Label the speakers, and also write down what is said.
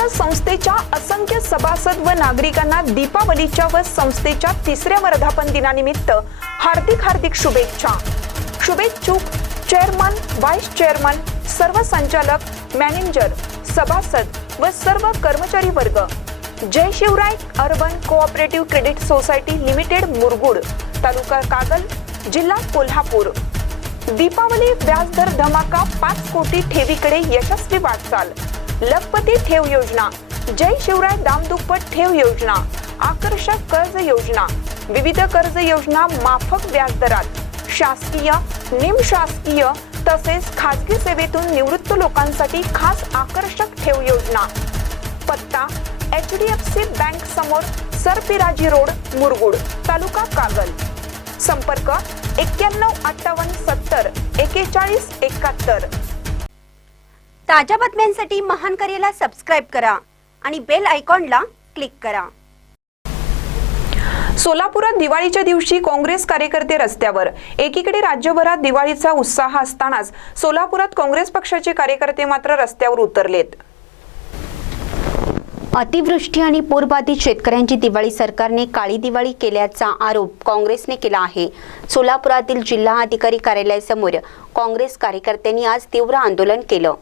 Speaker 1: आमच्या संस्थेच्या असंख्य सभासद व नागरिकांना दीपावलीच्या व संस्थेच्या तिसऱ्या वर्धापन दिनानिमित्त हार्दिक हार्दिक शुभेच्छा. शुभेच्छुक चेअरमन व्हाईस चेअरमन सर्व संचालक मॅनेजर सभासद व सर्व कर्मचारी वर्ग. Jai Shivrai urban cooperative credit society limited Murgud taluka Kagal जिल्हा कोल्हापूर. दीपावली व्याजदर धमाका पाच कोटी ठेवीकडे यशस्वी वाटचाल. लखपती ठेव योजना जय शिवराय दामदुप्पट ठेव योजना आकर्षक कर्ज योजना विविध कर्ज योजना माफक व्याजदरात शासकीय निमशासकीय तसेच खाजगी सेवेतून निवृत्त लोकांसाठी खास आकर्षक ठेव योजना. पत्ता H D F C bank समोर सरपिराजी रोड मुरगुड तालुका कागल. संपर्क एक्क्याण्णव अठ्ठावन्न सत्तर एकेचाळीस एकाहत्तर.
Speaker 2: ताज्या बातम्यांसाठी महान करेला सबस्क्राईब करा आणि बेल आयकॉनला क्लिक करा.
Speaker 1: सोलापुरात दिवाळीच्या दिवशी काँग्रेस कार्यकर्ते रस्त्यावर. एकीकडे राज्यभरात दिवाळीचा उत्साह असतानाच सोलापुरात काँग्रेस पक्षाचे कार्यकर्ते मात्र रस्त्यावर उतरलेत.
Speaker 2: अतिवृष्टी आणि पूरबाधित शेतकऱ्यांची दिवाळी सरकारने काळी दिवाळी केल्याचा आरोप काँग्रेसने केला आहे. सोलापुरातील जिल्हा अधिकारी कार्यालयासमोर काँग्रेस कार्यकर्त्यांनी आज तीव्र आंदोलन केलं.